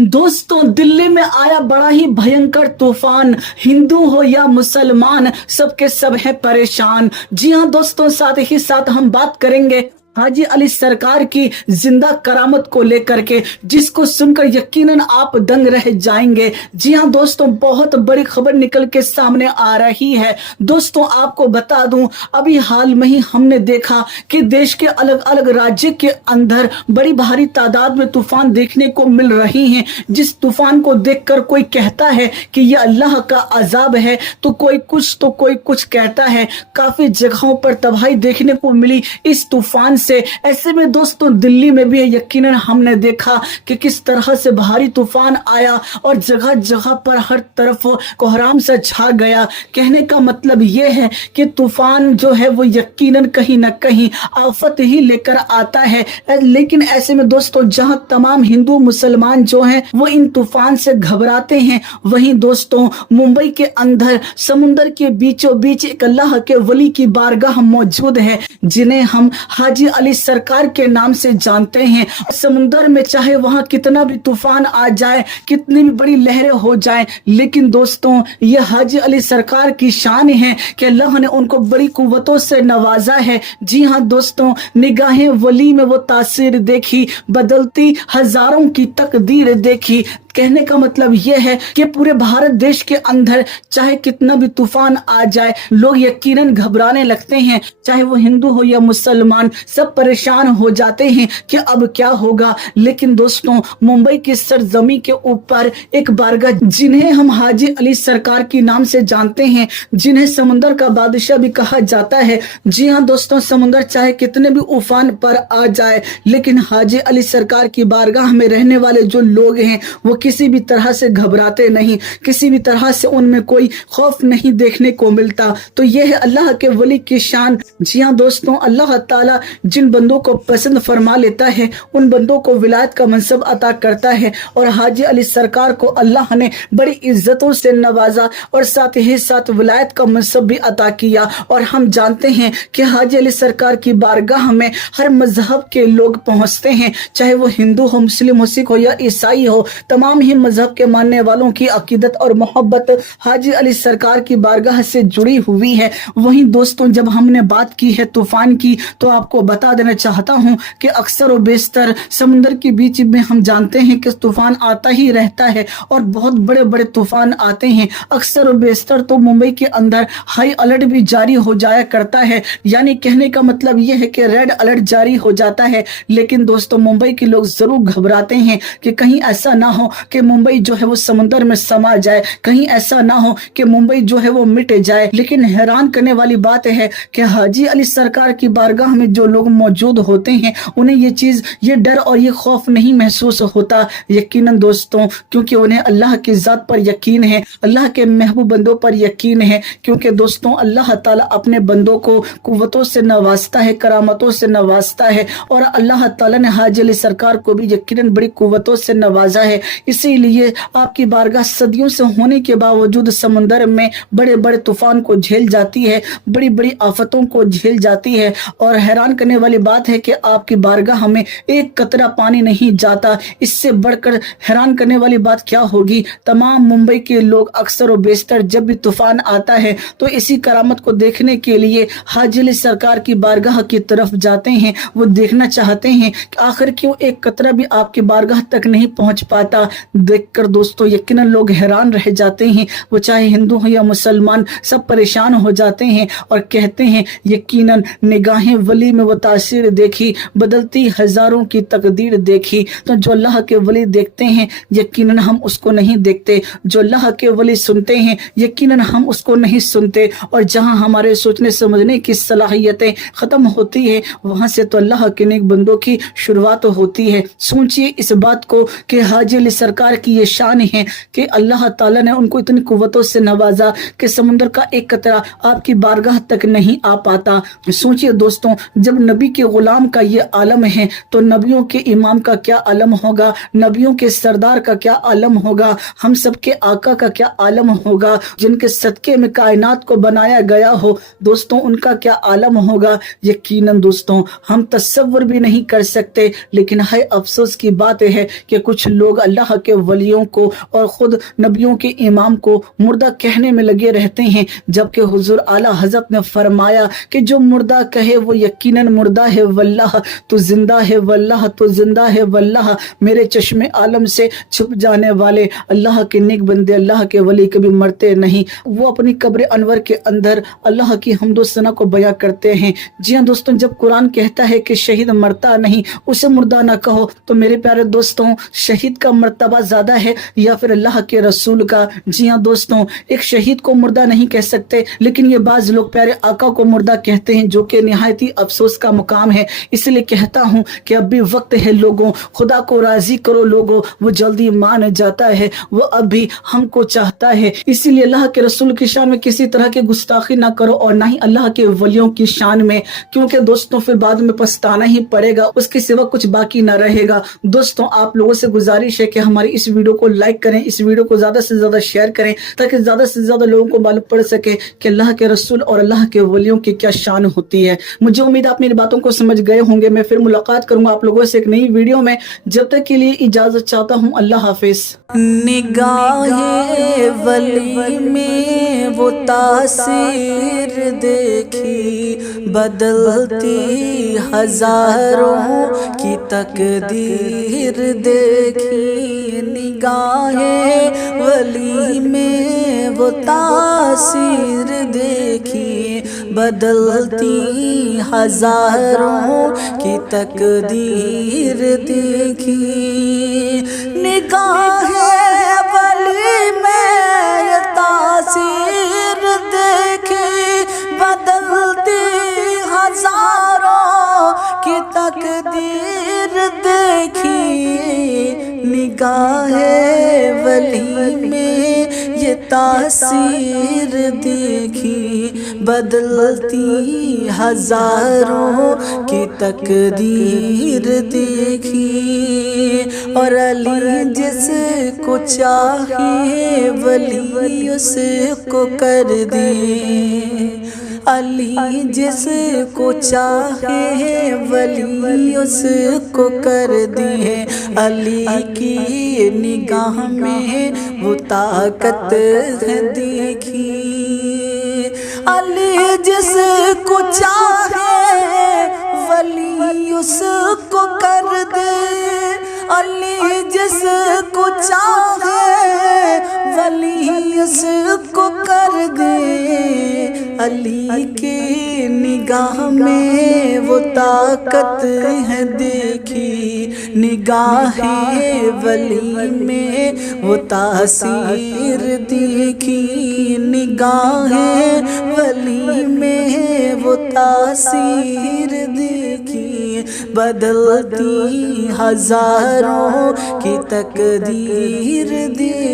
दोस्तों, दिल्ली में आया बड़ा ही भयंकर तूफान। हिंदू हो या मुसलमान, सबके सब हैं परेशान। जी हाँ दोस्तों, साथ ही साथ हम बात करेंगे हाजी अली सरकार की जिंदा करामत को लेकर के, जिसको सुनकर यकीनन आप दंग रह जाएंगे। जी हाँ दोस्तों, बहुत बड़ी खबर निकल के सामने आ रही है। दोस्तों, आपको बता दूं, अभी हाल में ही हमने देखा कि देश के अलग अलग राज्य के अंदर बड़ी भारी तादाद में तूफान देखने को मिल रही हैं। जिस तूफान को देखकर कोई कहता है कि यह अल्लाह का अजाब है, तो कोई कुछ कहता है। काफी जगहों पर तबाही देखने को मिली इस तूफान से। ऐसे में दोस्तों, दिल्ली में भी यकीनन हमने देखा कि किस तरह से भारी तूफान आया और जगह जगह पर हर तरफ कोहराम सा छा गया। कहने का मतलब यह है कि तूफान जो है वो यकीनन कहीं ना कहीं आफत ही लेकर आता है। लेकिन ऐसे में दोस्तों, जहां तमाम हिंदू मुसलमान जो हैं वो इन तूफान से घबराते हैं, वहीं दोस्तों मुंबई के अंदर समुंदर के बीचों बीच एक अल्लाह के वली की बारगाह मौजूद है, जिन्हें हम हाजी अली सरकार के नाम से जानते हैं। समुंदर में चाहे वहां कितना भी तूफान आ जाए, कितनी भी बड़ी लहरें हो जाएं, लेकिन दोस्तों ये हाजी अली सरकार की शान है कि अल्लाह ने उनको बड़ी कुव्वतों से नवाजा है। जी हाँ दोस्तों, निगाहें वली में वो तासीर देखी, बदलती हजारों की तकदीर देखी। कहने का मतलब यह है कि पूरे भारत देश के अंदर चाहे कितना भी तूफान आ जाए, लोग यकीनन घबराने लगते हैं। चाहे वो हिंदू हो या मुसलमान, सब परेशान हो जाते हैं कि अब क्या होगा। लेकिन दोस्तों, मुंबई की सरजमी के ऊपर एक बारगाह, जिन्हें हम हाजी अली सरकार के नाम से जानते हैं, जिन्हें समुंदर का बादशाह भी कहा जाता है। जी हाँ दोस्तों, समुंदर चाहे कितने भी उफान पर आ जाए, लेकिन हाजी अली सरकार की बारगाह में रहने वाले जो लोग हैं वो किसी भी तरह से घबराते नहीं, किसी भी तरह से उनमें कोई खौफ नहीं देखने को मिलता। तो यह है अल्लाह के वली की शान। जी हाँ दोस्तों, अल्लाह ताला जिन बंदों को पसंद फरमा लेता है, उन बंदों को विलायत का मनसब अता करता है। और हाजी अली सरकार को अल्लाह ने बड़ी इज्जतों से नवाजा और साथ ही साथ विलायत का मनसब भी अता किया। और हम जानते हैं कि हाजी अली सरकार की बारगाह में हर मजहब के लोग पहुंचते हैं, चाहे वो हिंदू हो, मुस्लिम हो, सिख हो या ईसाई हो। तमाम ही मजहब के मानने वालों की अकीदत और मोहब्बत हाजी अली सरकार की बारगाह से जुड़ी हुई है। वहीं दोस्तों, जब हमने बात की है तूफान की, तो आपको बता देना चाहता हूं कि अक्सर और बेशतर समुद्र के बीच में हम जानते हैं कि तूफान आता ही रहता है और बहुत बड़े बड़े तूफान आते हैं। अक्सर और बेशतर तो मुंबई के अंदर हाई अलर्ट भी जारी हो जाया करता है, यानी कहने का मतलब यह है कि रेड अलर्ट जारी हो जाता है। लेकिन दोस्तों, मुंबई के लोग जरूर घबराते हैं कि कहीं ऐसा ना हो कि मुंबई जो है वो समुद्र में समा जाए, कहीं ऐसा ना हो कि मुंबई जो है वो मिट जाए। लेकिन हैरान करने वाली बात है कि हाजी अली सरकार की बारगाह में जो लोग मौजूद होते हैं, उन्हें ये डर और ये खौफ नहीं महसूस होता। यकीनन दोस्तों, क्योंकि उन्हें अल्लाह की जात पर यकीन है, अल्लाह के महबूब बंदों पर यकीन है। क्योंकि दोस्तों, अल्लाह ताला अपने बंदों को कुव्वतों से नवाजता है, करामतों से नवाजता है। और अल्लाह ताला ने हाजी अली सरकार को भी यकीनन बड़ी कुव्वतों से नवाजा है। इसीलिए आपकी बारगाह सदियों से होने के बावजूद समंदर में बड़े बड़े तूफान को झेल जाती है, बड़ी बड़ी आफतों को झेल जाती है। और हैरान करने वाली बात है कि आपकी बारगाह में एक कतरा पानी नहीं जाता। इससे बढ़कर हैरान करने वाली बात क्या होगी। तमाम मुंबई के लोग अक्सर और बेशतर जब भी तूफान आता है तो इसी करामत को देखने के लिए हाजी अली सरकार की बारगाह की तरफ जाते हैं। वो देखना चाहते हैं कि आखिर क्यों एक कतरा भी आपकी बारगाह तक नहीं पहुंच पाता। देखकर दोस्तों यकीनन लोग हैरान रह जाते हैं। वो चाहे हिंदू हो या मुसलमान, सब परेशान हो जाते हैं और कहते हैं यकीनन निगाहें वली में वो तासीर देखी, बदलती हजारों की तकदीर देखी। तो जो अल्लाह के वली देखते हैं, यकीनन हम उसको नहीं देखते। जो अल्लाह के वली सुनते हैं, यकीनन हम उसको नहीं सुनते। और जहां हमारे सोचने समझने की सलाहियतें खत्म होती है, वहां से तो अल्लाह के नेक बंदों की शुरुआत होती है। सोचिए इस बात को कि हाजी अली सरकार की ये शान है कि अल्लाह ताला ने उनको इतनी कुव्वतों से नवाजा कि समुद्र का एक कतरा आपकी बारगाह तक नहीं आ पाता। सोचिए दोस्तों, जब नबी के गुलाम का ये आलम है तो नबियों के इमाम का क्या आलम होगा, नबियों के सरदार का क्या आलम होगा, हम सबके आका का क्या आलम होगा, जिनके सदके में कायनात को बनाया गया हो दोस्तों उनका क्या आलम होगा। यकीनन दोस्तों हम तसव्वुर भी नहीं कर सकते। लेकिन है अफसोस की बात है कि कुछ लोग अल्लाह के वलियों को और खुद नबियों के इमाम को मुर्दा कहने में लगे रहते हैं, जबकि हुजूर आला हजरत ने फरमाया कि जो मुर्दा कहे वो यकीनन मुर्दा है वल्लाह, तो जिंदा है वल्लाह, तो जिंदा है वल्लाह। मेरे चश्मे आलम से छुप जाने वाले अल्लाह के नेक बंदे, अल्लाह के वली कभी मरते नहीं। वो अपनी कब्र अनवर के अंदर अल्लाह की हम्दो सना को बयां करते हैं। जी हाँ दोस्तों, जब कुरान कहता है कि शहीद मरता नहीं, उसे मुर्दा ना कहो, तो मेरे प्यारे दोस्तों शहीद का मर्तबा ज्यादा है या फिर अल्लाह के रसूल का। जी हाँ दोस्तों, एक शहीद को मुर्दा नहीं कह सकते, लेकिन ये बाज लोग प्यारे आका को मुर्दा कहते हैं, जो कि निहायत ही अफसोस का मुकाम है। इसलिए कहता हूँ कि अब भी वक्त है लोगों, खुदा को राजी करो लोगों, वो जल्दी मान जाता है, वो अब भी हमको चाहता है। इसीलिए अल्लाह के रसूल की शान में किसी तरह की गुस्ताखी ना करो और ना ही अल्लाह के वलियों की शान में, क्योंकि दोस्तों फिर बाद में पछताना ही पड़ेगा, उसके सिवा कुछ बाकी ना रहेगा। दोस्तों आप लोगों से गुजारिश है कि हमारी इस वीडियो को लाइक करें, इस वीडियो को ज्यादा से ज्यादा शेयर करें, ताकि ज्यादा से ज्यादा लोगों को मालूम पड़ सके कि अल्लाह के रसूल और अल्लाह के वलियों की क्या शान होती है। मुझे उम्मीद आप मेरी बातों को समझ गए होंगे। मैं फिर मुलाकात करूंगा आप लोगों से एक नई वीडियो में, जब तक के लिए इजाजत चाहता हूँ, अल्लाह हाफिज। निगाहे वली में वो तासीर देखी, बदलती हजारों की तकदीर देखी। निगाहे वली में वो तासीर देखी, बदलती हजारों की तकदीर देखी। निगाहे वली में ये तासीर देखी, बदलती हजारों की तकदीर देखी। निगाहे वली में ये तासीर देखी, बदलती हजारों की तकदीर देखी। और अली जिसको चाहे वली उसको कर दे, अली जिसको चाहे वली उसको कर दिए। अली की निगाह में वो ताकत है देखी। अली जिसको चाहे वली उसको कर दे, अली जिसको चाहे वली उसको कर दे। अली की निगाह में वो ताकत है देखी। निगाहे वली में वो तासीर देखी। निगाहे वली में वो तासीर देखी, बदलती हजारों की तकदीर देखी।